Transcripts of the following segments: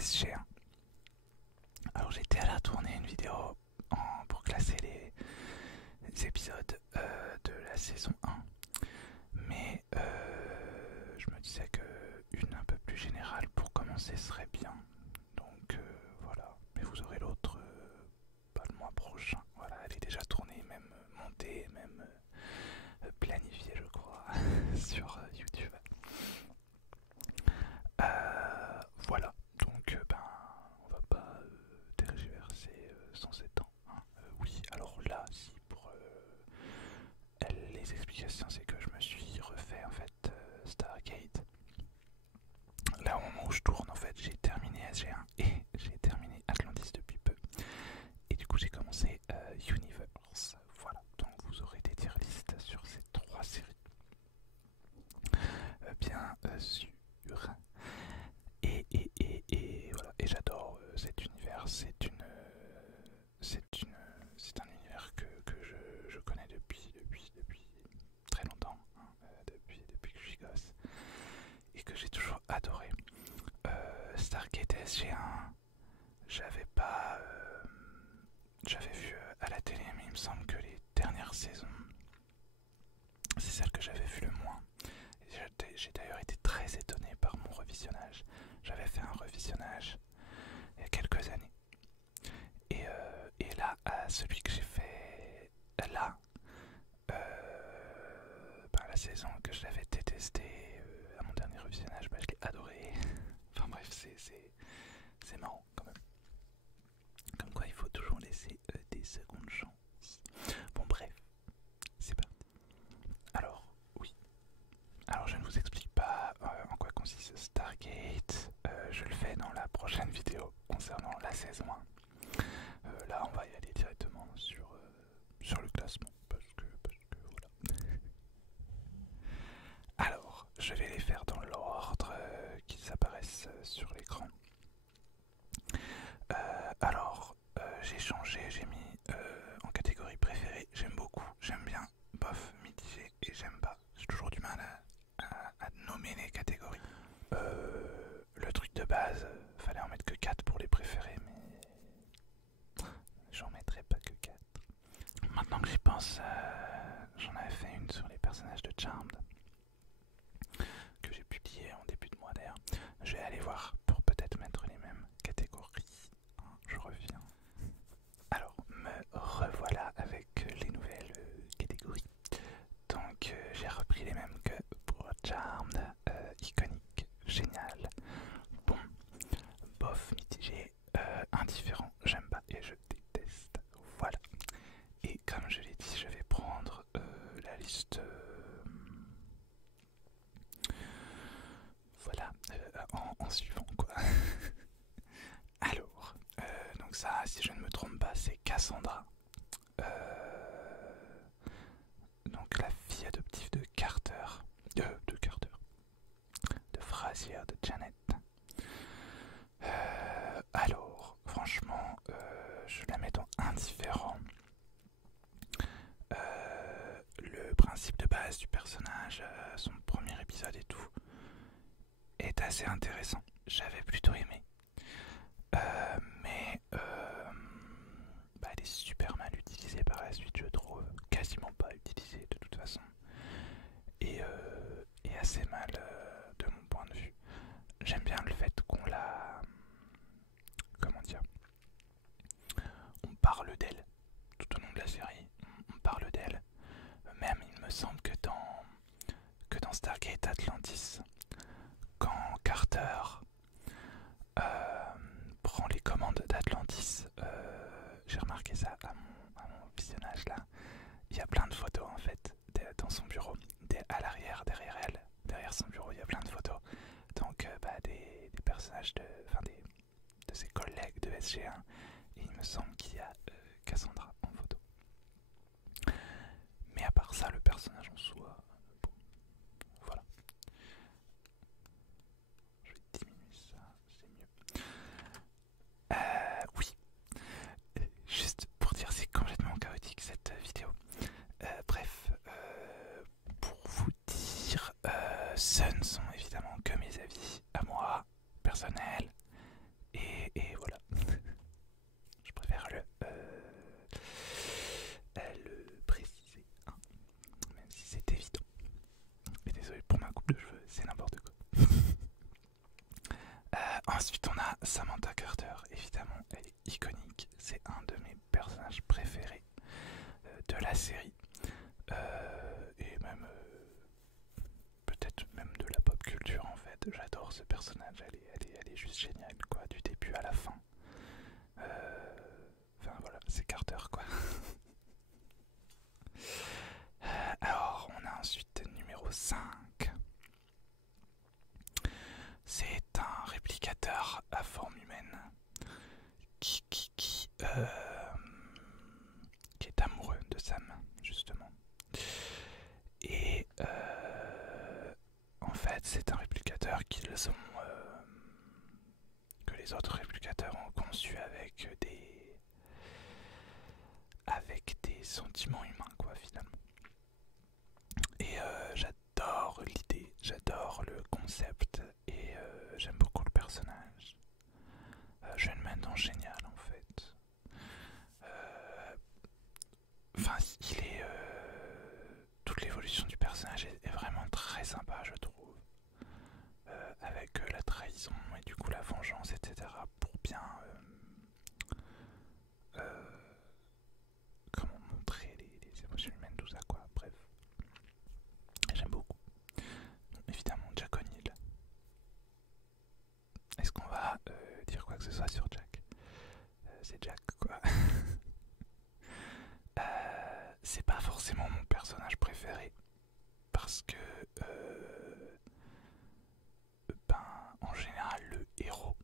SG1. Alors j'étais à la tourner une vidéo pour classer les épisodes de la saison 1, mais je me disais que une un peu plus générale pour commencer serait bien. Donc voilà, mais vous aurez l'autre pas le mois prochain. Voilà, elle est déjà tournée, même montée, même planifiée je crois sur YouTube. Voilà, donc on va pas tergiverser sans s'étendre. Hein. Oui, alors là, si pour les explications, c'est que je me suis refait en fait Stargate. Là, au moment où je tourne, en fait, j'ai terminé SG1 et j'ai terminé Atlantis depuis peu. Et du coup, j'ai commencé Universe. Voilà, donc vous aurez des tier lists sur ces trois séries. Bien sûr. Et voilà, et j'adore cet univers. C'est un univers que je connais depuis très longtemps, hein, depuis que je suis gosse, et que j'ai toujours adoré. Stargate SG1, j'avais pas, j'avais vu à la télé, mais il me semble que les dernières saisons, c'est celle que j'avais vu le moins. J'ai d'ailleurs été très étonné par mon revisionnage. J'avais fait un revisionnage il y a quelques années. Et là, celui que j'ai fait là, la saison que je l'avais détesté à mon dernier revisionnage, je l'ai adoré. Enfin bref, c'est marrant quand même. Comme quoi, il faut toujours laisser des secondes chances. Bon bref, c'est parti. Alors, oui. Alors je ne vous explique pas en quoi consiste Stargate. Je le fais dans la prochaine vidéo concernant la saison 1. Là, on va y aller directement sur le classement. Parce que voilà. Alors, je vais les faire dans l'ordre qu'ils apparaissent sur l'écran. J'ai changé, j'ai mis en catégorie préférée. J'aime beaucoup, j'aime bien, bof, mitigé et j'aime pas. J'ai toujours du mal à nommer les catégories. Le truc de base, fallait en mettre que 4 pour les préférés, mais j'en mettrai pas que 4. Maintenant que j'y pense, j'en avais fait une sur les personnages de Charmed, que j'ai publié en début de mois d'ailleurs. Je vais aller voir pour peut-être mettre les mêmes catégories. Je reviens. Alors, me revoilà avec les nouvelles catégories. Donc, j'ai repris les mêmes que pour Charmed, iconique, génial, bon, bof, mitigé, indifférent, j'aime pas et je déteste. Voilà. Et comme je l'ai dit, je vais prendre la liste. Voilà, en suivant quoi. Alors, donc ça, si je ne me trompe pas, c'est Cassandra. Donc la fille adoptive de Carter. De Frasier, de Janet. Alors, franchement, je la mets dans indifférent. Le principe de base du personnage, son premier épisode et tout, est assez intéressant. J'avais plutôt aimé. Mais elle est super mal utilisée par la suite, je trouve. Quasiment pas utilisée de toute façon. Et assez mal de mon point de vue. J'aime bien le fait qu'on la... Comment dire? On parle d'elle tout au long de la série. On parle d'elle. Même il me semble que dans Stargate Atlantis, quand Carter prend les commandes d'Atlantis, j'ai remarqué ça à mon visionnage là, il y a plein de photos en fait dans son bureau, à l'arrière, derrière elle, derrière son bureau, il y a plein de photos. Donc des personnages de ses collègues de SG1, et il me semble qu'il y a Cassandra en photo. Mais à part ça, le personnage en soi, bon, voilà. Je vais diminuer ça, c'est mieux. Oui, juste pour dire, c'est complètement chaotique cette vidéo. Bref, pour vous dire, ce ne sont évidemment que mes avis à moi, personnels, et Ensuite on a Samantha Carter, évidemment elle est iconique, c'est un de mes personnages préférés de la série et même peut-être même de la pop culture en fait. J'adore ce personnage, elle est juste géniale quoi, du début à la fin. Enfin voilà, c'est Carter quoi. Alors on a ensuite numéro 5. C'est un réplicateur à forme humaine qui est amoureux de Sam, justement. Et en fait, c'est un réplicateur que les autres réplicateurs ont conçu avec des sentiments humains, quoi, finalement. Et j'adore l'idée, j'adore le concept et j'aime beaucoup le personnage. Jeune maintenant génial en fait. Enfin, toute l'évolution du personnage est vraiment très sympa, je trouve. Avec la trahison et du coup la vengeance, etc. Pour bien comment montrer les émotions humaines, tout ça quoi. Bref, j'aime beaucoup. Évidemment, Jack O'Neill. Est-ce qu'on va dire quoi que ce soit sur Jack? C'est Jack quoi. C'est pas forcément mon personnage préféré parce que en général le héros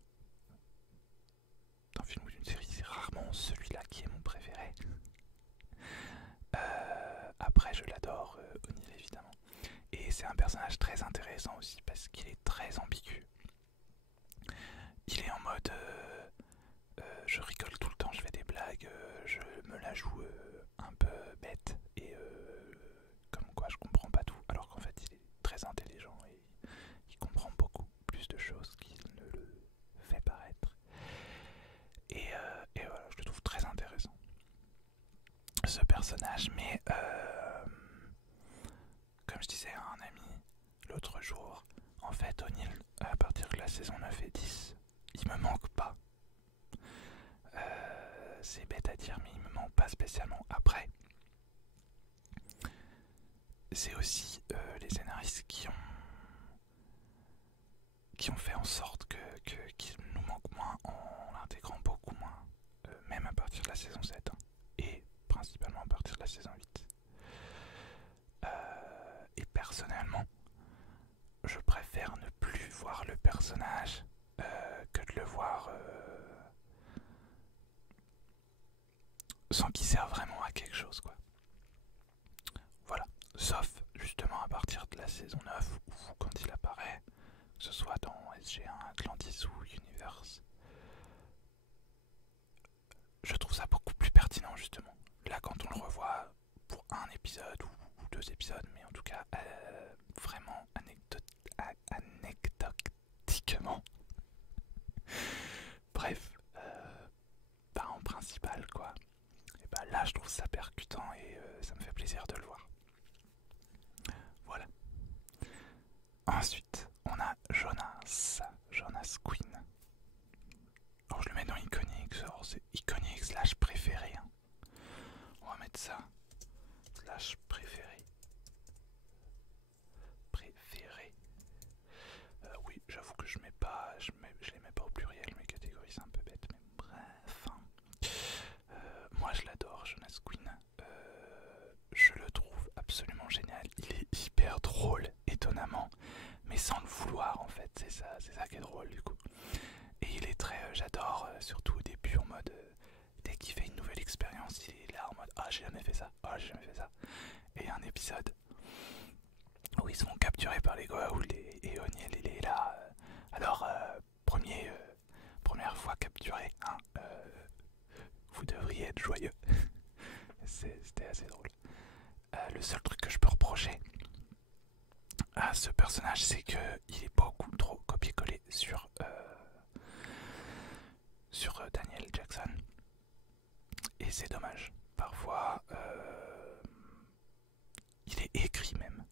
d'un film ou d'une série c'est rarement celui-là qui est mon préféré. Après je l'adore, O'Neill évidemment, et c'est un personnage très intéressant aussi parce qu'il est très ambigu. Il est en mode je rigole tout le temps, je fais des blagues, je me la joue un peu bête et comme quoi je comprends pas tout, alors qu'en fait il est très intelligent et il comprend beaucoup plus de choses qu'il ne le fait paraître. Et voilà, je le trouve très intéressant ce personnage, mais comme je disais à un ami l'autre jour, en fait O'Neill, à partir de la saison 9 et 10, il me manque pas. C'est bête à dire, mais il me manque pas spécialement. Après, c'est aussi les scénaristes qui ont fait en sorte qu'il nous manque moins en l'intégrant beaucoup moins, même à partir de la saison 7 hein, et principalement à partir de la saison 8. Et personnellement, je préfère ne plus voir le personnage que de le voir sans qu'il serve vraiment à quelque chose quoi. Voilà, sauf justement à partir de la saison 9 où quand il apparaît, que ce soit dans SG1, Atlantis ou Universe, je trouve ça beaucoup plus pertinent justement. Là quand on le revoit pour un épisode ou deux épisodes, mais en tout cas vraiment anecdotiquement. Bref, pas en principal quoi. Et bah là je trouve ça percutant et ça me fait plaisir de le voir. Voilà. Ensuite, on a Jonas Quinn. Alors je le mets dans iconique, c'est iconique slash préféré. Hein. On va mettre ça. Slash préféré. Préféré. Oui, j'avoue que je les mets pas au pluriel, mes catégories c'est un peu bête, mais bref. Moi je l'adore, Jonas Quinn. Je le trouve absolument génial. Il est hyper drôle, étonnamment, mais sans le vouloir en fait. C'est ça qui est drôle du coup. Et il est très, j'adore, surtout au début en mode, dès qu'il fait une nouvelle expérience, il est là en mode ah j'ai jamais fait ça, ah j'ai jamais fait ça. Et il y a un épisode où ils sont capturés par les Goa'uld et O'Neill il est là. Alors première fois capturé, hein, vous devriez être joyeux. C'était assez drôle. Le seul truc que je peux reprocher à ce personnage, c'est qu'il est beaucoup trop copié-collé sur Daniel Jackson. Et c'est dommage. Parfois, il est écrit même,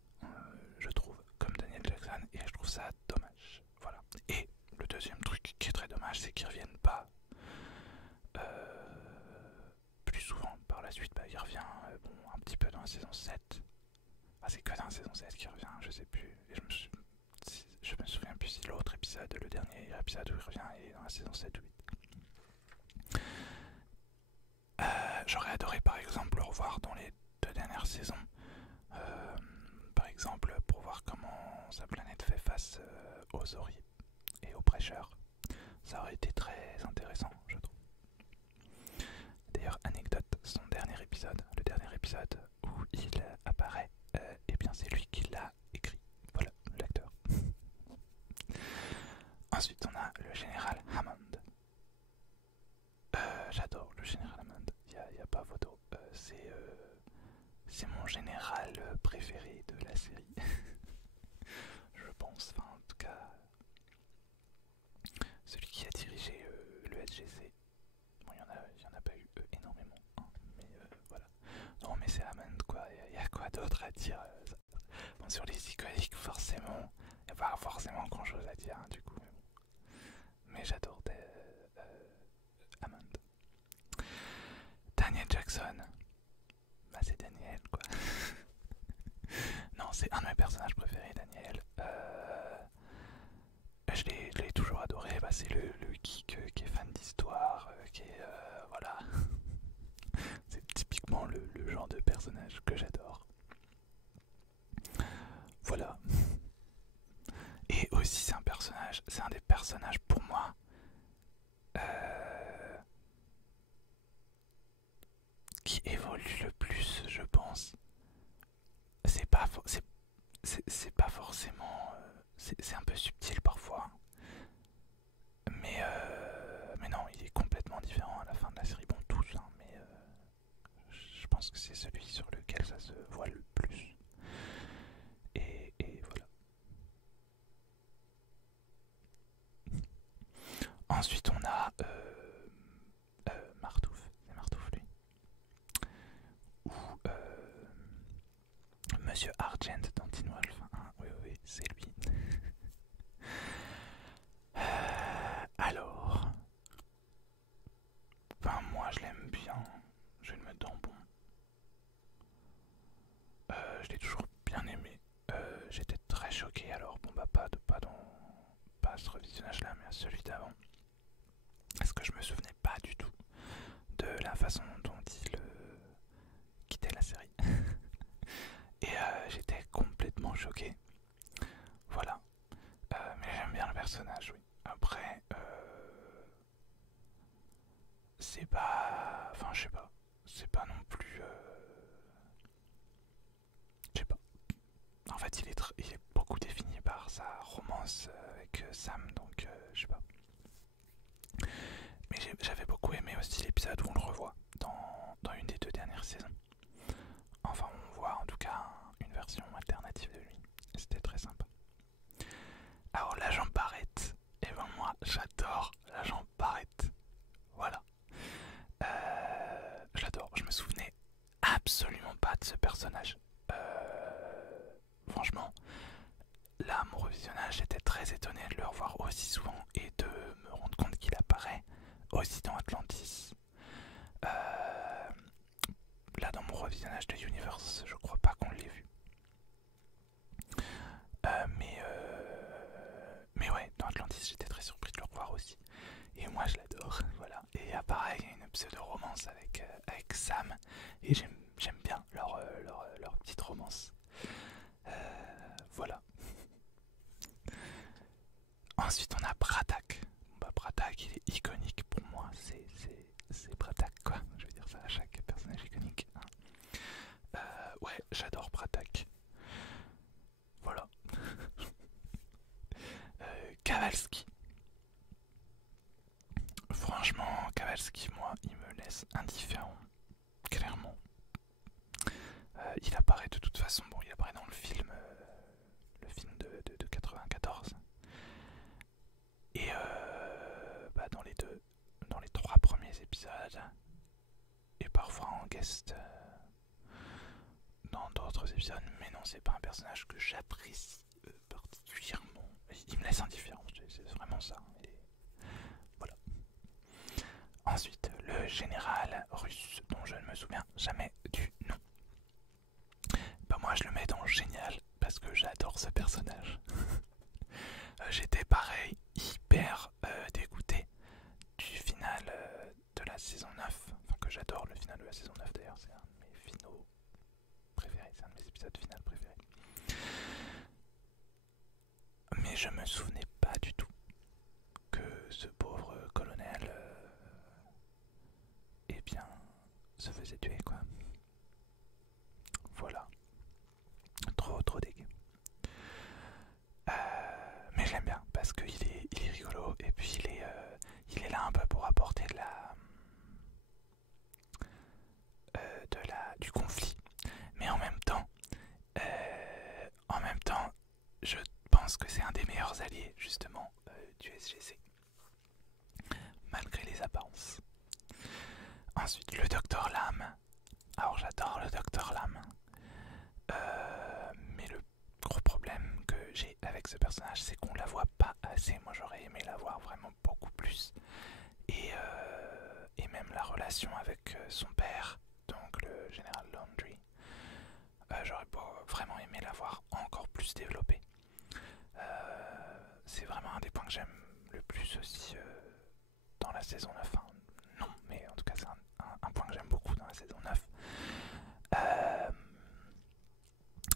je trouve, comme Daniel Jackson, et je trouve ça dommage. Voilà. Et le deuxième truc qui est c'est que dans la saison 7 qui revient, je sais plus. Et je me souviens plus si l'autre épisode, le dernier épisode où il revient est dans la saison 7 ou 8. J'aurais adoré par exemple le revoir dans les 2 dernières saisons. Par exemple pour voir comment sa planète fait face aux Ori et aux prêcheurs. Ça aurait été très intéressant, je trouve. D'ailleurs, anecdote, son dernier épisode, le dernier épisode où il apparaît, eh bien c'est lui qui l'a écrit. Voilà, l'acteur. Ensuite, on a le général Hammond. J'adore le général Hammond, il n'y a pas photo. C'est mon général préféré de la série. Je pense, enfin en tout cas, celui qui a dirigé le SGC. Bon, il y en a pas eu énormément, hein, mais voilà. Non, mais c'est Hammond, quoi. Il y a quoi d'autre à dire bon, sur les iconiques, forcément, il n'y a pas forcément grand chose à dire, hein, du coup. Mais j'adore Hammond. Daniel Jackson. Bah, c'est Daniel, quoi. Non, c'est un de mes personnages préférés, Daniel. Je l'ai toujours adoré. Bah, c'est le geek qui est fan d'histoire, qui est. Voilà. C'est typiquement le genre de personnage que j'adore. Voilà. Et aussi, c'est un des personnages pour moi. Qui évolue le plus, je pense. C'est pas forcément. C'est un peu subtil parfois. Mais non, il est complètement différent à la fin de la série. Bon, tous, hein, mais je pense que c'est celui sur lequel ça se voit le plus. Et voilà. Ensuite, on a Martouf. C'est Martouf, lui. Ou Monsieur Argent dans Teen Wolf. Hein, oui, c'est lui. Alors, ben moi je l'aime bien, je vais le mettre dans bon. Je l'ai toujours bien aimé. J'étais très choqué alors, bon bah pas à ce revisionnage là, mais à celui d'avant. Parce que je me souvenais pas du tout de la façon dont il quittait la série. Et j'étais complètement choqué. Voilà. Mais j'aime bien le personnage, oui. Après, c'est pas. Enfin, je sais pas. C'est pas non plus. Je sais pas. En fait, il est beaucoup défini par sa romance avec Sam, donc je sais pas. Mais j'avais beaucoup aimé aussi l'épisode où on le revoit dans une des 2 dernières saisons. Enfin, on voit en tout cas une version alternative de lui. C'était très sympa. Alors, l'agent Barrett, et ben moi j'adore l'agent Barrett. Voilà. J'adore. Je me souvenais absolument pas de ce personnage. Franchement, là, mon revisionnage, j'étais très étonné de le revoir aussi souvent et de me rendre compte qu'il apparaît aussi dans Atlantis. Là, dans mon revisionnage de Universe, je crois pas qu'on l'ait vu. Mais ouais, dans Atlantis, j'étais très surpris de le revoir aussi. Et moi, je l'adore. Voilà. Et pareil, il y a une pseudo-romance avec Sam. Et j'aime bien leur petite romance. Voilà. Ensuite, on a Bratak. Bah, Bratak, il est iconique pour moi. C'est Bratak, quoi. Je veux dire ça à chaque personnage iconique. Hein. Ouais, j'adore Bratak. Voilà. Kowalski. Franchement, Kowalski, moi, il me laisse indifférent. Clairement. Il apparaît de toute façon, bon, il apparaît dans le film de 94. Et bah dans les 3 premiers épisodes, et parfois en guest dans d'autres épisodes, mais non, c'est pas un personnage que j'apprécie particulièrement. Il me laisse indifférent, c'est vraiment ça. Et voilà. Ensuite, le général russe, dont je ne me souviens jamais du nom. Bah moi moi je le mets dans génial parce que j'adore ce personnage. J'étais pareil, hyper dégoûté du final de la saison 9. Enfin, que j'adore le final de la saison 9 d'ailleurs, c'est un de mes finaux préférés, c'est un de mes épisodes finaux préférés. Mais je me souvenais pas du tout que ce pauvre colonel, eh bien, se faisait tuer quoi. Voilà, trop dégueu. Mais je l'aime bien parce qu'il est rigolo et puis il est là un peu pour apporter du conflit. Mais en même temps, je pense que c'est un des meilleurs alliés justement du SGC, malgré les apparences. Ensuite, le Docteur Lam. Alors j'adore le Docteur Lam. Mais le gros problème que j'ai avec ce personnage, c'est qu'on la voit pas assez. Moi j'aurais aimé la voir vraiment beaucoup plus. Et même la relation avec son père, donc le général Landry, j'aurais vraiment aimé la voir encore plus développée. C'est vraiment un des points que j'aime le plus aussi dans la saison 9. Enfin, non, mais en tout cas c'est un point que j'aime beaucoup dans la saison 9.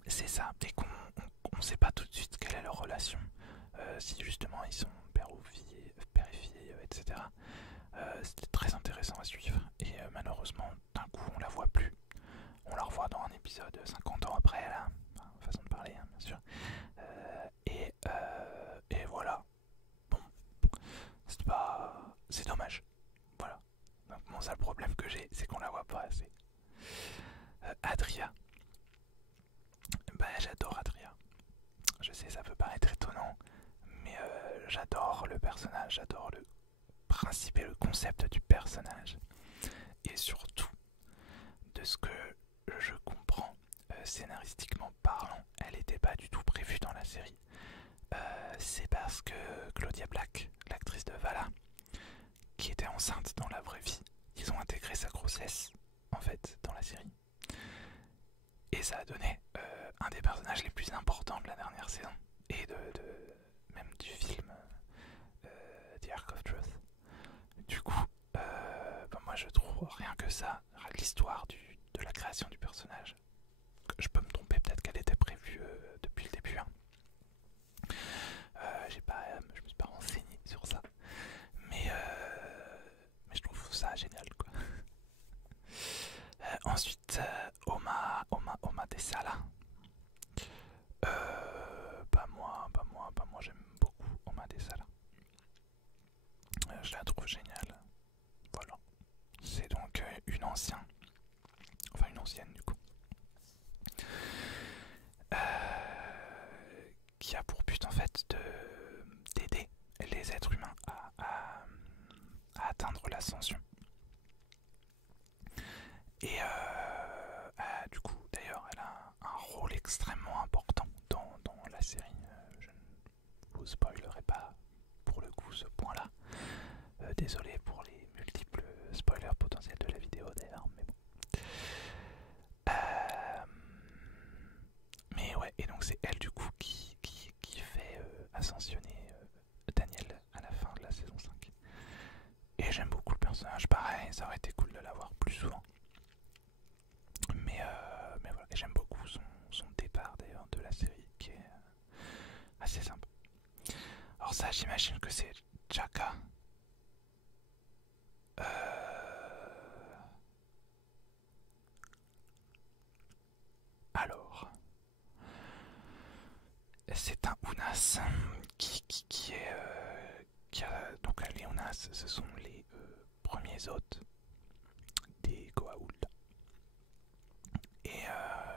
C'est ça, et qu'on ne sait pas tout de suite quelle est leur relation, si justement ils sont père ou fille, père et fille, etc. C'était très intéressant à suivre, et malheureusement d'un coup on la voit plus. On la revoit dans un épisode 50 ans après, là, enfin, façon de parler, hein, bien sûr. Et voilà, bon, c'est dommage, voilà. Donc mon seul problème que j'ai, c'est qu'on la voit pas assez. Adria. Bah j'adore Adria. Je sais, ça peut paraître étonnant, mais j'adore le personnage, j'adore le principe et le concept du personnage. Et surtout, de ce que je comprends, scénaristiquement parlant, elle n'était pas du tout prévue dans la série. C'est parce que Claudia Black, l'actrice de Vala, qui était enceinte dans la vraie vie, ils ont intégré sa grossesse, en fait, dans la série. Et ça a donné un des personnages les plus importants de la dernière saison, et même du film The Ark of Truth. Du coup, moi je trouve rien que ça, l'histoire de la création du personnage. Je peux me tromper, peut-être qu'elle était prévue depuis le début. Hein. Je me suis pas renseigné sur ça, mais je trouve ça génial, quoi. Ensuite, Oma Desala. Moi j'aime beaucoup Oma Desala. Je la trouve géniale. Voilà. C'est donc une ancienne du coup, qui a pour but en fait d'aider les êtres humains à atteindre l'ascension. Et du coup, d'ailleurs, elle a un rôle extrêmement important dans la série. Je ne vous spoilerai pas pour le coup ce point-là. Désolé pour les multiples spoilers potentiels de la vidéo d'ailleurs, mais bon. Mais ouais, et donc c'est elle du coup qui fait ascensionner Daniel à la fin de la saison 5. Et j'aime beaucoup le personnage, pareil, ça aurait été cool de l'avoir plus souvent. Mais voilà, et j'aime beaucoup son départ d'ailleurs de la série qui est assez sympa. Alors ça, j'imagine que c'est Chaka. Alors, c'est un Unas qui est... donc les Unas, ce sont les premiers hôtes des Goa'uld. Et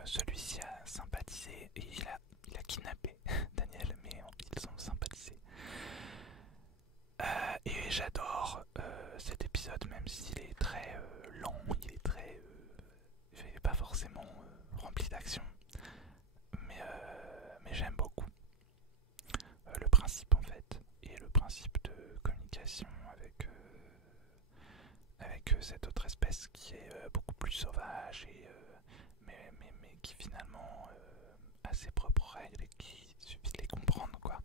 celui-ci a sympathisé et il a kidnappé Daniel, mais ils ont sympathisé. Et j'adore cet épisode, même s'il est très lent, il est pas forcément rempli d'action, mais j'aime beaucoup le principe en fait, et le principe de communication avec cette autre espèce qui est beaucoup plus sauvage, et mais qui finalement ses propres règles et qu'il suffit de les comprendre, quoi,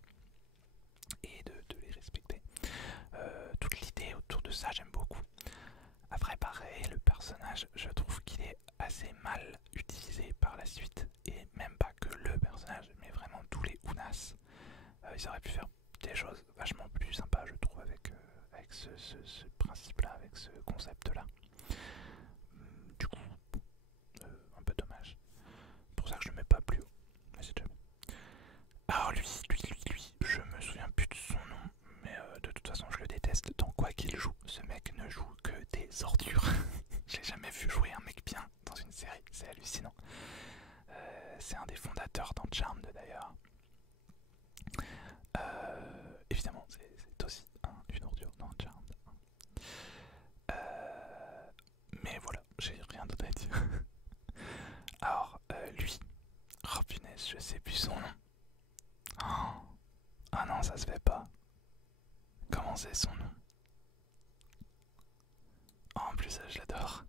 et de les respecter. Toute l'idée autour de ça, j'aime beaucoup. Après, pareil, le personnage, je trouve qu'il est assez mal utilisé par la suite, et même pas que le personnage, mais vraiment tous les Unas. Ils auraient pu faire des choses vachement plus sympas, je trouve, avec ce principe-là, avec ce concept-là. Du coup, un peu dommage. C'est pour ça que je le mets pas plus haut. Mais c'est déjà bien. Alors lui, je me souviens plus de son nom, mais de toute façon je le déteste. Dans quoi qu'il joue, ce mec ne joue que des ordures. Je l'ai jamais vu jouer un mec bien dans une série, c'est hallucinant. C'est un des fondateurs dans Charmed d'ailleurs. Évidemment, c'est aussi une ordure dans Charmed. Mais voilà, j'ai rien d'autre à dire. Alors, lui, oh punaise, je sais plus son nom. Oh. Ah non, ça se fait pas. Comment c'est son nom? Oh, en plus, je l'adore.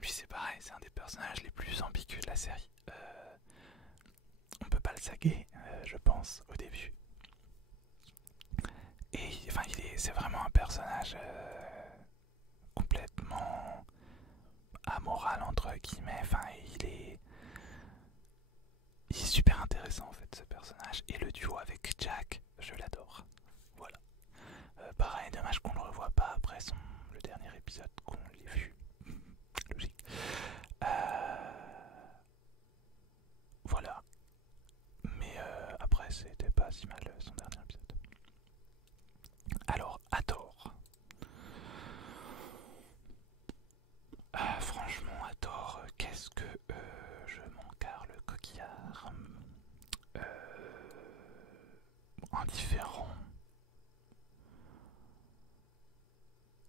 Lui, c'est pareil, c'est un des personnages les plus ambigus de la série. On peut pas le saguer, je pense, au début. Et enfin, c'est vraiment un personnage complètement amoral, entre guillemets. Enfin, il est super intéressant en fait, ce personnage. Et le duo avec Jack, je l'adore. Voilà. Pareil, dommage qu'on le revoie pas après le dernier épisode qu'on l'ait vu. Logique. Voilà. Mais après, c'était pas si mal son dernier épisode. Alors, Hathor. Franchement, Hathor, qu'est-ce que je m'en carre le coquillard. Indifférent.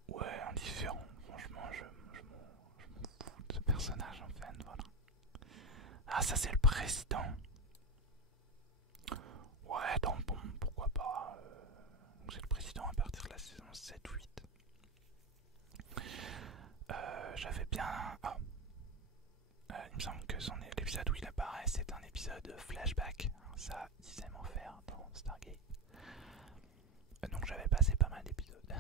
Ouais, indifférent. Franchement, je m'en fous de ce personnage en fait. Voilà. Ah, ça, c'est le président. Ouais, donc bon, pourquoi pas. C'est le président à partir de la saison 7 ou 8. J'avais bien. Ah. Il me semble que l'épisode où il apparaît, c'est un épisode flashback. Ça, ils aiment en faire dans Stargate. Donc j'avais passé pas mal d'épisodes.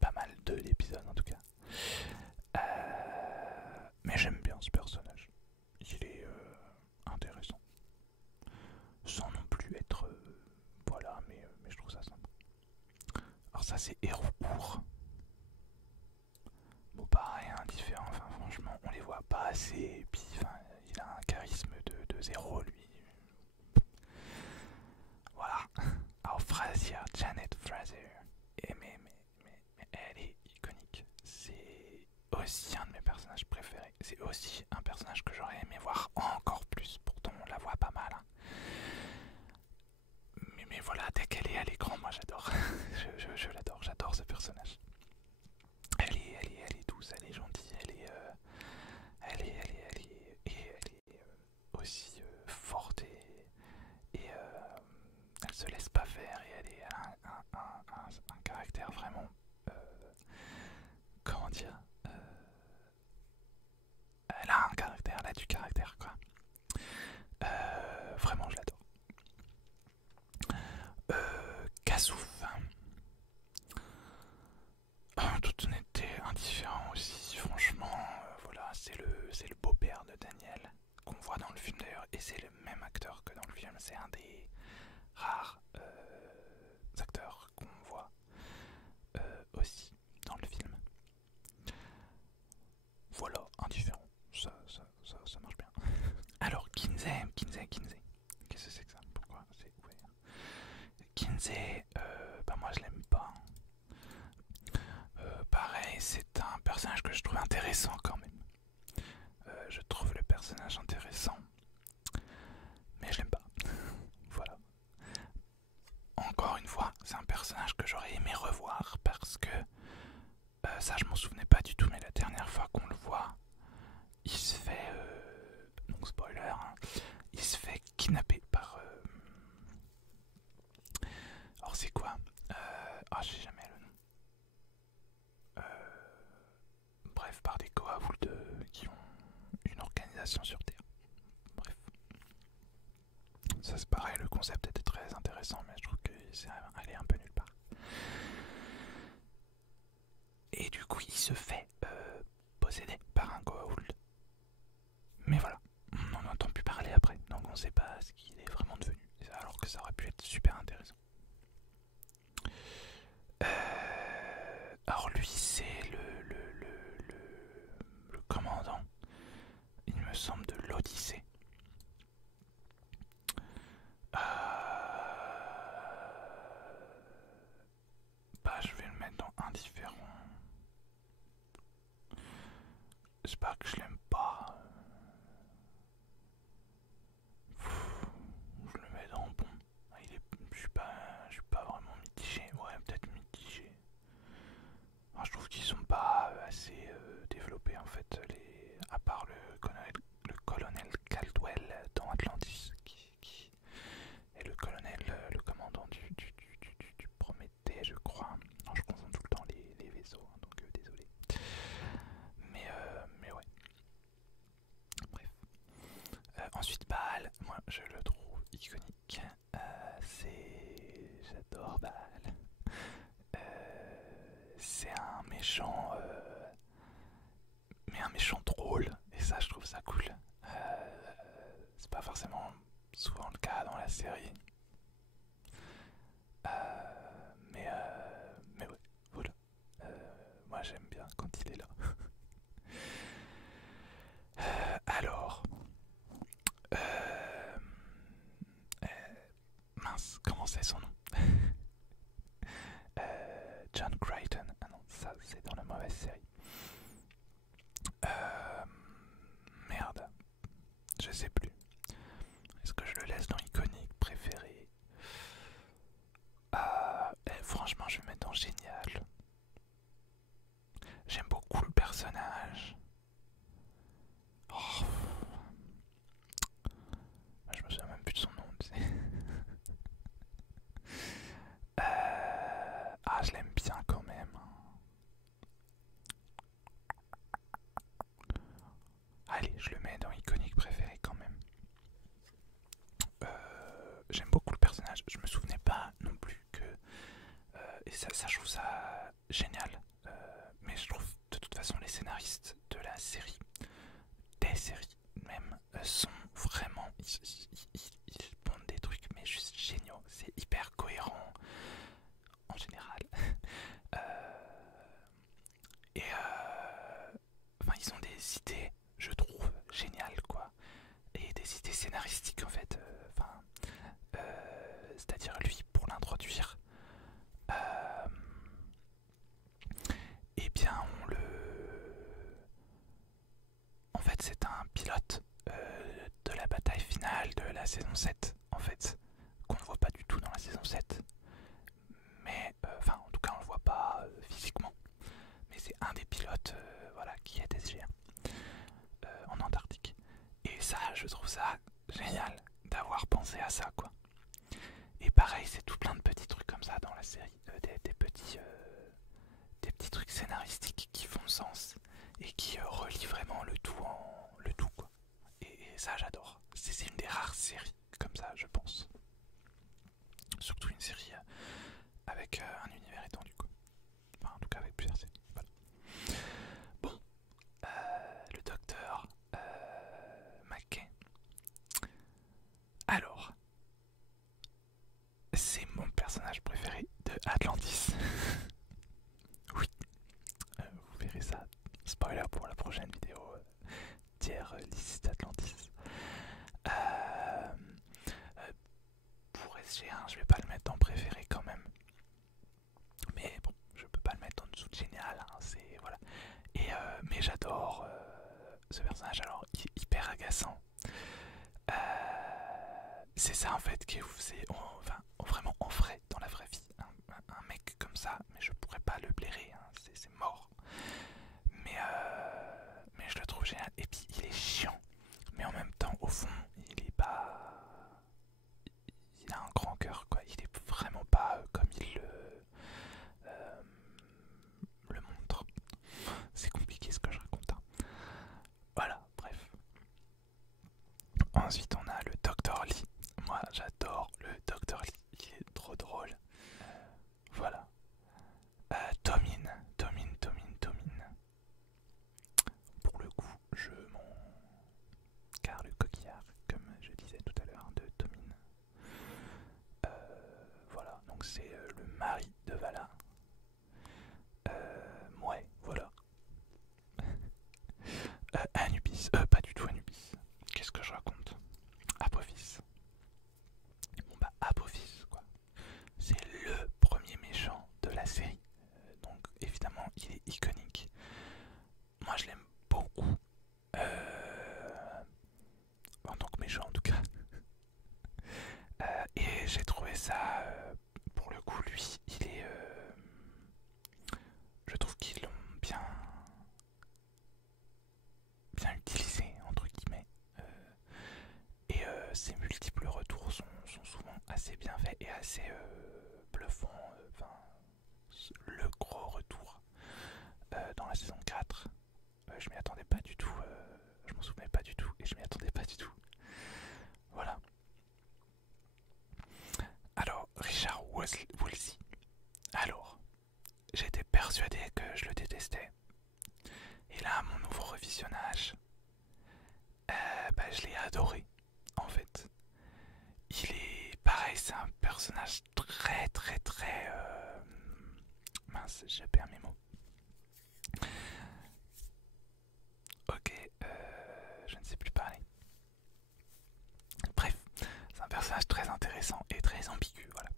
Pas mal de l'épisode en tout cas. Mais j'aime bien ce personnage. Il est intéressant. Sans non plus être. Voilà, mais je trouve ça sympa. Alors ça, c'est Hérour. Bon, pareil, indifférent. Enfin, franchement, on les voit pas assez. Et puis, enfin, il a un charisme de zéro, lui. Voilà. Alors, Frasier, Janet Fraser. Et mais elle est iconique. C'est aussi un de mes personnages préférés. C'est aussi un personnage que j'aurais aimé voir encore plus. Pourtant, on la voit pas mal. Hein. Mais voilà, dès qu'elle est à l'écran, moi j'adore. je l'adore, j'adore ce personnage. Elle est douce, elle est gentille, elle est aussi forte et elle se laisse pas faire et elle a un caractère vraiment, comment dire, elle a un caractère, elle a du caractère quoi. Vraiment je l'adore. Kassouf. En toute honnêteté, indifférent aussi, franchement, voilà, c'est le beau-père de Daniel, qu'on voit dans le film d'ailleurs, et c'est le même acteur que dans le film, c'est un des rares acteurs qu'on voit aussi dans le film. Voilà, indifférent, ça marche bien. Alors, Kinsey. Qu'est-ce que c'est que ça? Pourquoi c'est ouvert? Kinsey, bah moi je l'aime pas. Pareil, c'est un personnage que je trouve intéressant quand même. Je trouve le personnage intéressant, mais je l'aime pas. Voilà. Encore une fois, c'est un personnage que j'aurais aimé revoir parce que ça je m'en souvenais pas du tout, mais la dernière fois qu'on le voit, il se fait, donc spoiler, hein, il se fait kidnapper par. Alors c'est quoi? Ah, j'ai jamais le nom. Bref, par des Goa'uld qui ont une organisation sur Terre. Bref. concept était très intéressant, mais je trouve que c'est allé un peu nulle part. Et du coup, il se fait posséder par un Goa'uld. Mais voilà, on n'en entend plus parler après, donc on ne sait pas ce qu'il est vraiment devenu, alors que ça aurait pu être super intéressant. Alors lui, c'est le commandant, il me semble, de l'Odyssée. Bah, je vais le mettre dans indifférent. C'est pas que je l'aime pas. Je le mets dans bon. Je suis pas vraiment mitigé. Ouais, peut-être mitigé. Alors, je trouve qu'ils sont pas assez développés en fait. À part le colonel Caldwell dans Atlantis, qui est le colonel, le commandant du Prométhée, je crois. Non, je confonds tout le temps les vaisseaux, hein, donc désolé. Mais ouais. Bref. Ensuite, Baal, moi je le trouve iconique. J'adore Baal. C'est un méchant, mais un méchant drôle, et ça je trouve ça cool. C'est pas forcément souvent le cas dans la série. Mais ouais, voilà. Moi j'aime bien quand il est là. Alors, euh, mince, comment c'est son nom? John Crichton. Ah non, ça c'est dans la mauvaise série. Merde, je sais plus. Est-ce que je le laisse dans iconique préféré? Franchement, je vais mettre dans génial. J'aime beaucoup le personnage. Oh. Je me souviens même plus de son nom, tu sais. Ah, je l'aime bien quand même. Allez, je le mets dans iconique préféré quand même. J'aime beaucoup le personnage. Je me souvenais pas non plus que... et ça, je trouve ça génial. Mais je trouve de toute façon les scénaristes de la série, des séries même, sont vraiment... Ils pondent des trucs mais juste géniaux. C'est hyper cohérent en général. Enfin, ils ont des idées, je trouve, géniales, quoi. Et des idées scénaristiques, en fait. C'est-à-dire, lui, pour l'introduire, eh bien, en fait, c'est un pilote de la bataille finale de la saison 7, en fait, qu'on ne voit pas du tout dans la saison 7. Mais, enfin, en tout cas, on le voit pas physiquement. Mais c'est un des pilotes voilà, qui est SG1 en Antarctique. Et ça, je trouve ça génial d'avoir pensé à ça, quoi. Et pareil, c'est tout plein de petits trucs comme ça dans la série, des petits trucs scénaristiques qui font sens et qui relient vraiment le tout quoi. Et ça, j'adore. C'est une des rares séries comme ça, je pense. Surtout une série avec un univers étendu, quoi. Enfin, en tout cas avec plusieurs séries. Voilà. Bon, le docteur McKay. Alors, c'est mon personnage préféré de Atlantis. Oui, vous verrez ça. Spoiler pour la prochaine vidéo. Tier liste Atlantis. Pour SG1, je vais pas le mettre en préféré quand même. Mais bon, je peux pas le mettre en dessous de génial. Hein, c'est voilà. Mais j'adore ce personnage. Alors, hyper agaçant. C'est ça en fait qui est ouf. C'est vraiment en vrai dans la vraie vie. Un mec comme ça, mais je pourrais pas le blairer. Hein, c'est mort. Mais je le trouve génial. Et puis il est chiant. Mais en même temps, au fond, il est pas. Il a un grand cœur, quoi. Il est vraiment pas comme il le montre. C'est compliqué ce que je raconte. Hein. Voilà, bref. Ensuite, on a le Dr. Lee. Moi, j'adore le évidemment il est iconique. Moi je l'aime beaucoup. En tant que méchant en tout cas. Et j'ai trouvé ça, pour le coup, lui, il est... je trouve qu'ils l'ont bien utilisé, entre guillemets. Et ses multiples retours sont souvent assez bien faits et assez bluffants. Enfin, le gros retour dans la saison 4, je m'y attendais pas du tout. Je m'en souvenais pas du tout et je m'y attendais pas du tout. Voilà. Alors, Richard Woolsey. Alors, j'étais persuadé que je le détestais. Et là, mon nouveau revisionnage, je l'ai adoré, en fait. Il est pareil, c'est un personnage très très très... mince, j'ai perdu mes mots. Ok, je ne sais plus parler. Bref, c'est un personnage très intéressant et très ambigu, voilà.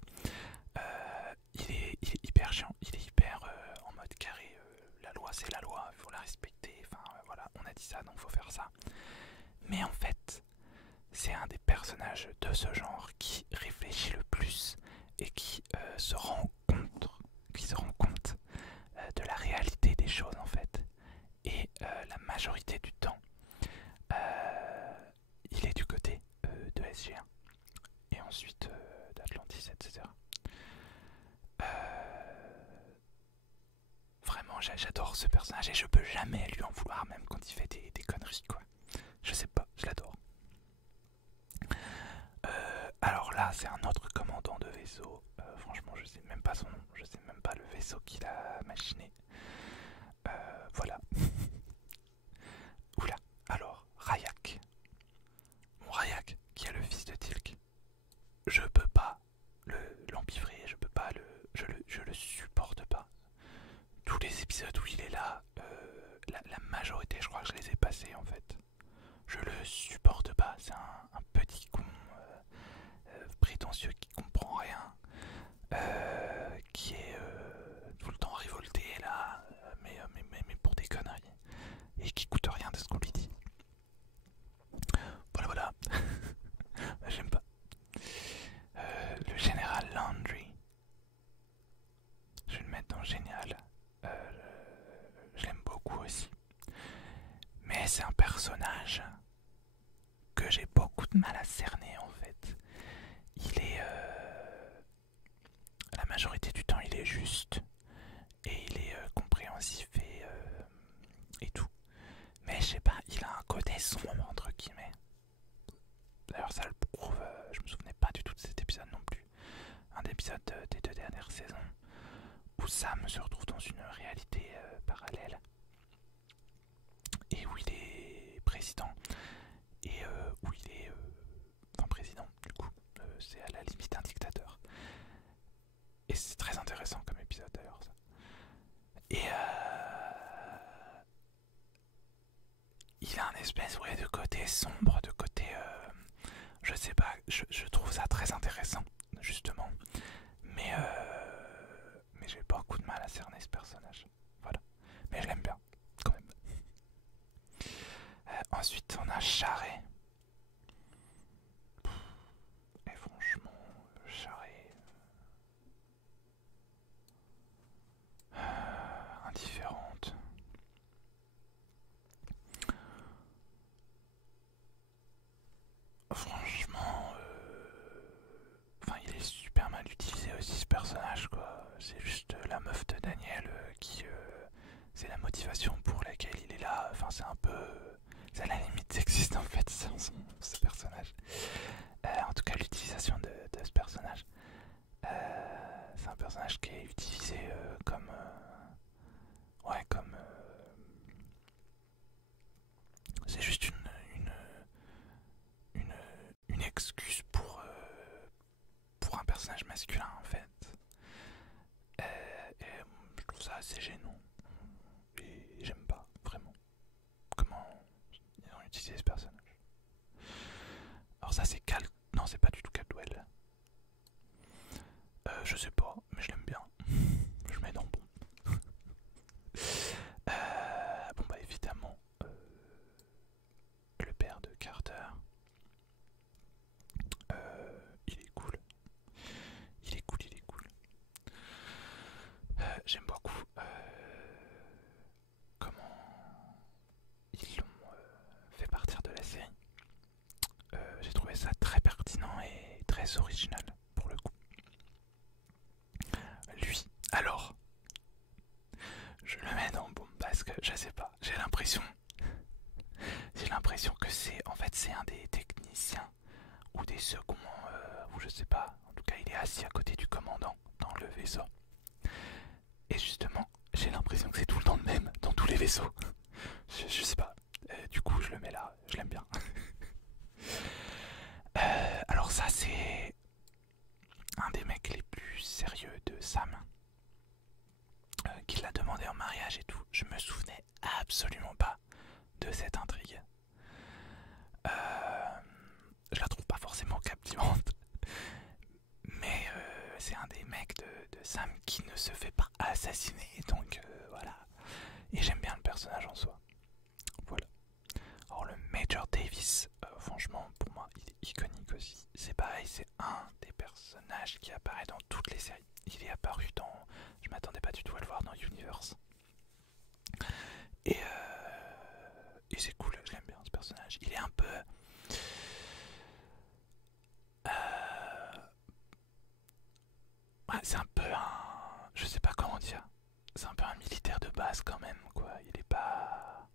Il est hyper chiant, il est hyper en mode carré. La loi c'est la loi, il faut la respecter. Enfin voilà, on a dit ça donc il faut faire ça. Mais en fait, c'est un des personnages de ce genre qui réfléchit le plus et qui se rend compte de la réalité des choses en fait. Et la majorité du temps, il est du côté de SG1 et ensuite d'Atlantis, etc. Vraiment, j'adore ce personnage et je peux jamais lui en vouloir, même quand il fait des conneries, quoi. Je sais pas, je l'adore. Alors là, c'est un autre commandant de vaisseau. Franchement, je sais même pas son nom, je sais même pas le vaisseau qu'il a machiné. Voilà. Oula, alors, Rayak. Mon Rayak, qui est le fils de Tilk. Je peux pas l'empiffrer, je peux pas je le supporte pas. Tous les épisodes où il est là, la majorité, je crois que je les ai passés en fait. Je le supporte pas, c'est un petit con prétentieux qui comprend rien, qui est tout le temps révolté là, mais pour des conneries, et qui coûte rien de ce qu'on lui dit. Voilà. J'aime pas. Le général Landry, je vais le mettre dans génial. Je l'aime beaucoup aussi. Mais c'est un personnage que j'ai beaucoup de mal à cerner en fait. Il est... la majorité du temps il est juste. Et il est compréhensif et tout. Mais je sais pas, il a un côté sombre entre guillemets. D'ailleurs ça le prouve, je me souvenais pas du tout de cet épisode non plus. Un épisode des 2 dernières saisons où Sam se retrouve dans une réalité parallèle et où il est président et où il est enfin président du coup, c'est à la limite un dictateur. Et c'est très intéressant comme épisode d'ailleurs ça. Et il a un espèce de côté sombre, de côté je sais pas, je trouve ça très intéressant justement. Mais j'ai beaucoup de mal à cerner ce personnage. Voilà. Mais je l'aime bien, quand même. Ensuite, on a Charret. Et franchement, Charret... indifférente. Franchement... Enfin, il est super mal utilisé aussi, ce personnage, quoi. C'est juste la meuf de Daniel qui... c'est la motivation pour laquelle il est là. Enfin, c'est un peu... c'est à la limite sexiste en fait, ce personnage. En tout cas, l'utilisation de ce personnage. C'est un personnage qui est utilisé comme... ouais, comme... c'est juste une, une excuse pour un personnage masculin en fait. Et je trouve ça assez gênant. Et j'aime pas, vraiment. Comment ils ont utilisé ce personnage. Alors ça c'est Cal... non, c'est pas du tout Caldwell. Je sais pas, mais je l'aime bien. Je mets dans bon. j'aime beaucoup comment ils l'ont fait partir de la série. J'ai trouvé ça très pertinent et très original pour le coup. Lui, alors, je le mets dans Boom parce que je sais pas, j'ai l'impression que c'est en fait c'est un des techniciens ou des seconds ou je sais pas. En tout cas, il est assis à côté du commandant dans le vaisseau. Et justement, j'ai l'impression que c'est tout le temps le même dans tous les vaisseaux. Je sais pas. Du coup, je le mets là. Je l'aime bien. Alors ça, c'est un des mecs les plus sérieux de Sam. Qui l'a demandé en mariage et tout. Je me souvenais absolument pas de cette intrigue. Je la trouve pas forcément captivante. Mais c'est un des mecs de Sam qui ne se fait pas assassiner. Donc voilà. Et j'aime bien le personnage en soi. Voilà. Alors le Major Davis, franchement, pour moi, il est iconique aussi. C'est pareil, c'est un des personnages qui apparaît dans toutes les séries. Il est apparu dans... Je m'attendais pas du tout à le voir dans Universe. Et c'est cool, je l'aime bien ce personnage. Il est un peu... Ouais, c'est un peu un... Je sais pas comment dire. C'est un peu un militaire de base quand même, quoi. Il est pas...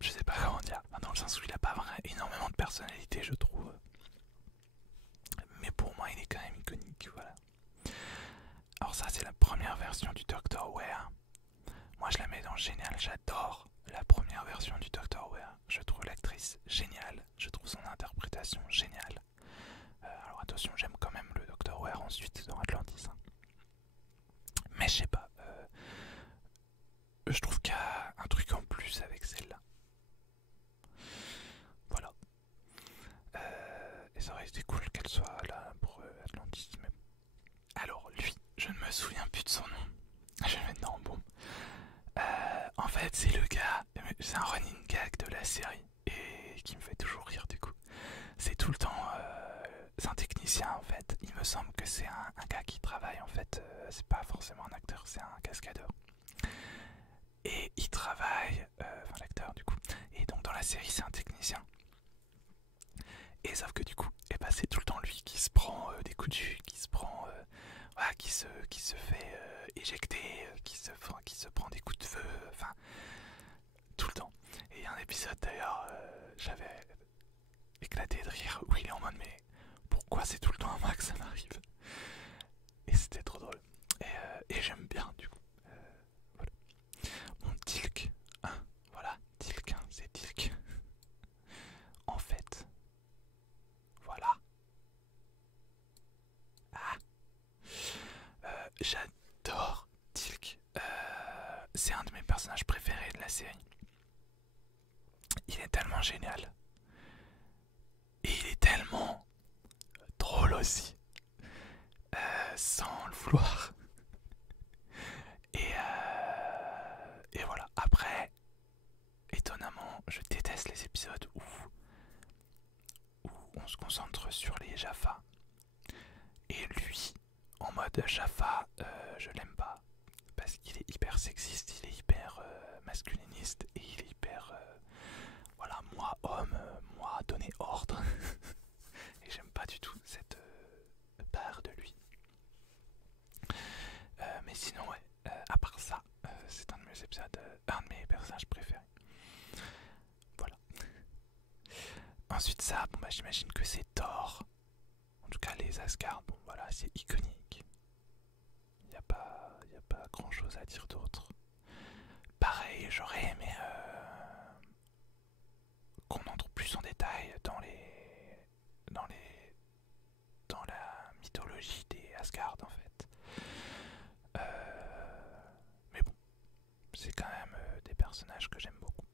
Je sais pas comment dire. Enfin, dans le sens où il a pas vraiment énormément de personnalité, je trouve. Mais pour moi, il est quand même iconique, voilà. Alors ça, c'est la première version du Dr. Ware. Moi, je la mets dans génial. J'adore la première version du Dr. Ware. Je trouve l'actrice géniale. Je trouve son interprétation géniale. Alors attention, j'aime quand même le Dr. Ware ensuite dans Atlantis. Hein. Mais je sais pas. Je trouve qu'il y a un truc en plus avec celle-là. Voilà. Et ça aurait été cool qu'elle soit là pour Atlantis. Mais... Alors lui, je ne me souviens plus de son nom. Je vais le mettre dans bon. En fait, c'est le gars, c'est un running gag de la série et qui me fait toujours rire du coup. C'est tout le temps, c'est un technicien en fait. Il me semble que c'est un gars qui travaille en fait. C'est pas forcément un acteur, c'est un cascadeur. Et il travaille, enfin l'acteur du coup. Et donc dans la série, c'est un technicien. Et sauf que du coup, et bah, c'est tout le temps lui qui se prend des coups de jus, qui se prend, voilà, qui se fait éjecter, qui se prend des coups de feu, enfin tout le temps. Et il y a un épisode d'ailleurs, j'avais éclaté de rire où il est en mode mais pourquoi c'est tout le temps à moi que ça m'arrive. Et c'était trop drôle. Et j'aime bien du coup. Voilà. Mon Tilk, hein, voilà, Tilk, hein, c'est Tilk. En fait, voilà. Ah. J'adore Tilk. C'est un de mes personnages préférés de la série. Il est tellement génial. Et il est tellement drôle aussi. Sans le vouloir. Et voilà. Après, étonnamment, je déteste les épisodes où on se concentre sur les Jaffa. Et lui, en mode Jaffa, je l'aime pas. Parce qu'il est hyper sexiste, il est hyper masculiniste et il est hyper... voilà, moi homme, moi donner ordre. Et j'aime pas du tout cette part de lui. Mais sinon, ouais, à part ça, c'est un de mes épisodes, un de mes personnages préférés. Voilà. Ensuite ça, bon bah j'imagine que c'est Thor. En tout cas les Asgard, bon voilà, c'est iconique. Il n'y a pas grand chose à dire d'autre. Pareil, j'aurais aimé qu'on entre plus en détail dans la mythologie des Asgard en fait. Mais bon, c'est quand même des personnages que j'aime beaucoup.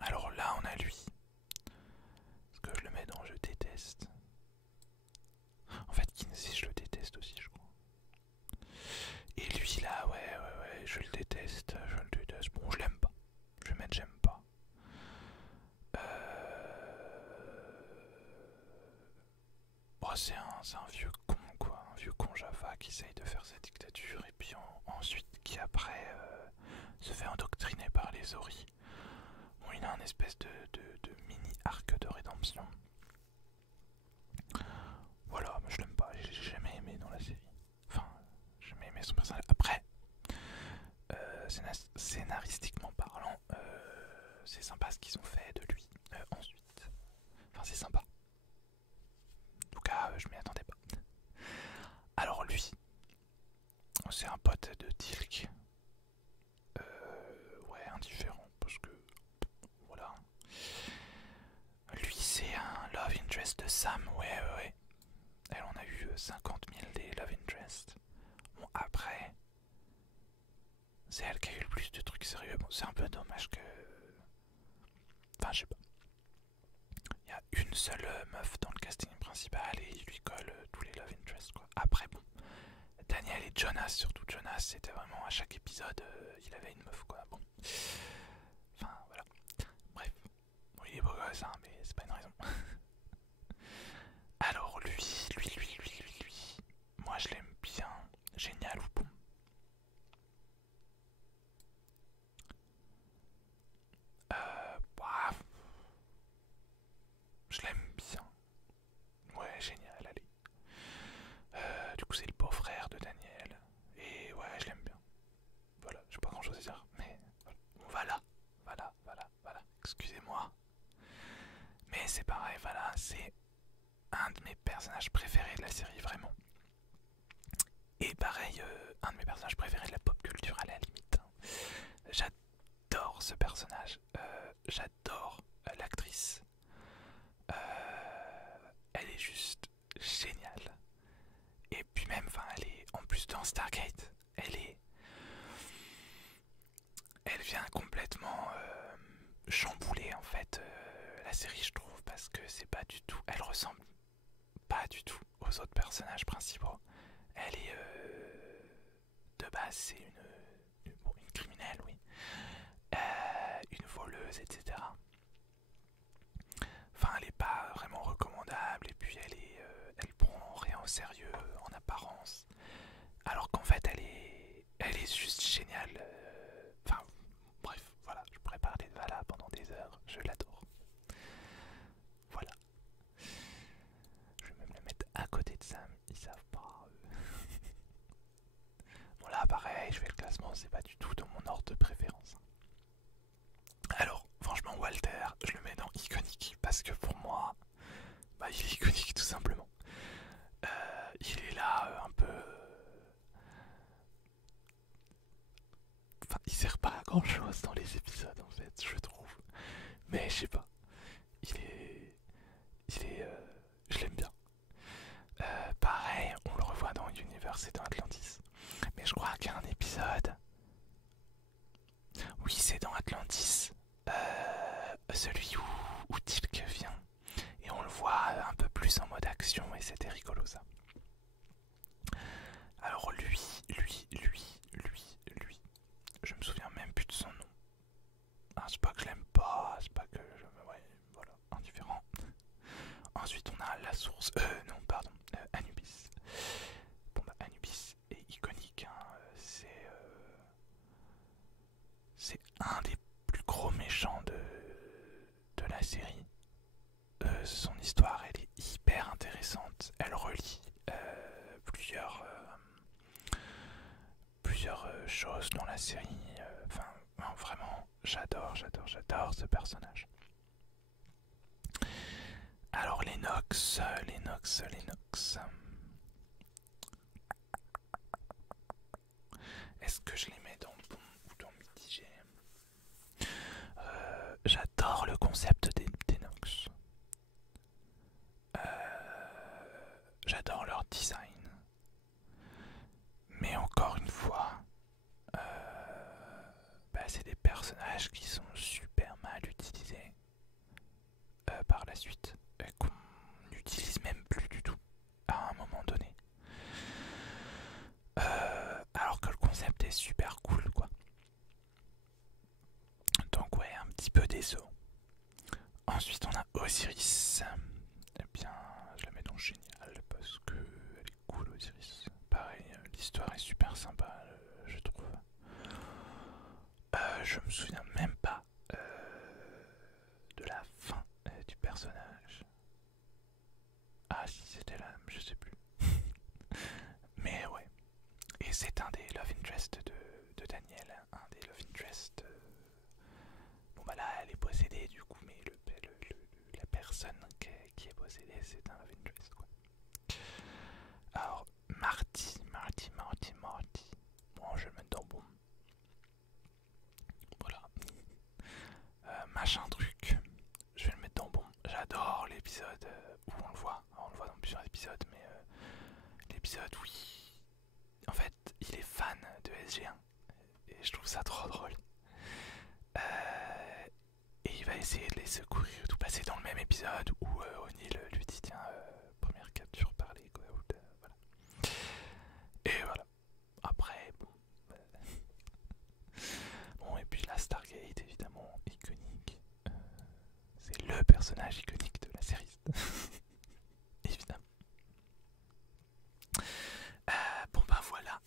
Alors là on a lui. Est-ce que je le mets dans je déteste? En fait Kinsey je le déteste aussi je crois. Et lui là ouais je le déteste. Bon je l'aime pas. Je vais mettre j'aime pas. Bon, c'est un vieux con quoi, un vieux con j'avoue. qui essaye de faire sa dictature et puis ensuite qui après se fait endoctriner par les Ori. Bon, il a un espèce de mini arc de rédemption. Voilà, mais je l'aime pas, j'ai jamais aimé dans la série. Enfin, j'ai jamais aimé son personnage. Après, scénaristiquement parlant, c'est sympa ce qu'ils ont fait de lui ensuite. Enfin, c'est sympa. En tout cas, je m'y attendais pas. Alors lui, c'est un pote de Tilk. Ouais, indifférent, parce que voilà. Lui, c'est un love interest de Sam, ouais. Elle en a eu 50 000 des love interest. Bon, après, c'est elle qui a eu le plus de trucs sérieux. Bon, c'est un peu dommage que... Enfin, je sais pas. Il y a une seule meuf dans le casting principal et il lui colle tous les love interests, quoi. Après, bon, Daniel et Jonas, surtout Jonas, c'était vraiment à chaque épisode, il avait une meuf, quoi. Bon. Enfin, voilà. Bref. Bon, il est beau gosse, hein, mais c'est pas une raison. Alors, lui. Moi, je l'aime bien. Génial ou bon. Bah, je l'aime bien. Ouais, génial, allez. Du coup, c'est le beau-frère de Daniel. Et ouais, je l'aime bien. Voilà, j'ai pas grand chose à dire, mais voilà. Excusez-moi. Mais c'est pareil, voilà, c'est un de mes personnages préférés de la série, vraiment. Et pareil, un de mes personnages préférés de la pop culture à la limite. J'adore ce personnage. J'adore l'actrice. Elle est juste géniale. Et puis même, enfin, elle est en plus dans Stargate. Elle vient complètement chambouler en fait la série, je trouve, parce que c'est pas du tout. Elle ressemble pas du tout aux autres personnages principaux. Elle est de base, c'est une criminelle, oui, une voleuse, etc. Enfin, elle est pas vraiment recommandable et puis elle prend rien au sérieux en apparence, alors qu'en fait elle est juste géniale. Enfin, bref, voilà, je pourrais parler de Vala pendant des heures, je l'adore. Voilà. Je vais même le mettre à côté de Sam, ils savent pas. Bon là pareil, je fais le classement, c'est pas du tout dans mon ordre de préférence. Alors, franchement, Walter, je le mets dans iconique parce que pour moi, bah, il est iconique tout simplement. Il est là un peu... Enfin, il sert pas à grand chose dans les épisodes en fait, je trouve. Mais je sais pas, il est... je l'aime bien. Pareil, on le revoit dans Universe et dans Atlantis. Mais je crois qu'il y a un épisode... Oui, c'est dans Atlantis. Celui où Tilk vient. Et on le voit un peu plus en mode action et c'était rigolo ça. Alors lui, je me souviens même plus de son nom. Ah, c'est pas que je l'aime pas, c'est pas que je... Ouais, voilà, indifférent. Ensuite on a la source, non pardon, Anubis. Bon bah Anubis est iconique, hein. C'est un des plus gros méchants de la série. Son histoire elle est hyper intéressante, elle relie plusieurs choses dans la série. Enfin, non, vraiment, j'adore ce personnage. Alors les Nox. Est-ce que je les mets dans bon ou dans mitigé? J'adore le concept des Nox. J'adore leur design. Mais encore une fois, bah, c'est des personnages qui sont super mal utilisés par la suite, qu'on n'utilise même plus du tout à un moment donné. Alors que le concept est super cool, quoi. Donc ouais, un petit peu décevant. Ensuite on a Osiris. Eh bien, je la mets dans génial parce que elle est cool, Osiris. Pareil, l'histoire est super sympa, je trouve. Je me souviens même pas de la fin du personnage. Ah si c'était là, je sais plus. Mais ouais. Et c'est un des love interest de Daniel, un des love interest. Bon bah là elle est possédée du coup, mais la personne qui est possédée c'est un love interest quoi. Alors Marty. Bon je vais le mettre dans bon. Voilà. Machin truc. Je vais le mettre dans bon. J'adore l'épisode où on le voit. Alors, on le voit dans plusieurs épisodes, mais l'épisode où en fait il est fan de SG1 et je trouve ça trop drôle. Et il va essayer de les secourir, tout passer dans le même épisode où O'Neill lui dit tiens, première capture par les Goa'uld, voilà. Et voilà. Après, bon. Bon, et puis la Stargate, évidemment, iconique. C'est le personnage iconique de la série. Évidemment. Bon ben voilà.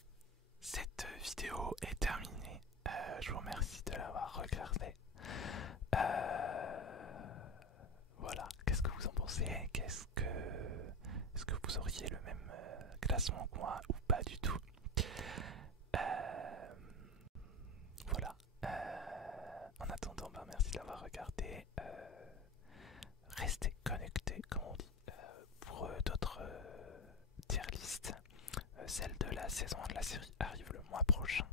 Cette vidéo est terminée. Je vous remercie de l'avoir regardée. Voilà, qu'est-ce que vous en pensez? Est-ce que vous auriez le même classement que moi ou pas du tout? Voilà. En attendant, bah, merci d'avoir regardé. Restez connectés, comme on dit, pour d'autres tier lists. Celle de la saison 1 de la série arrive le mois prochain.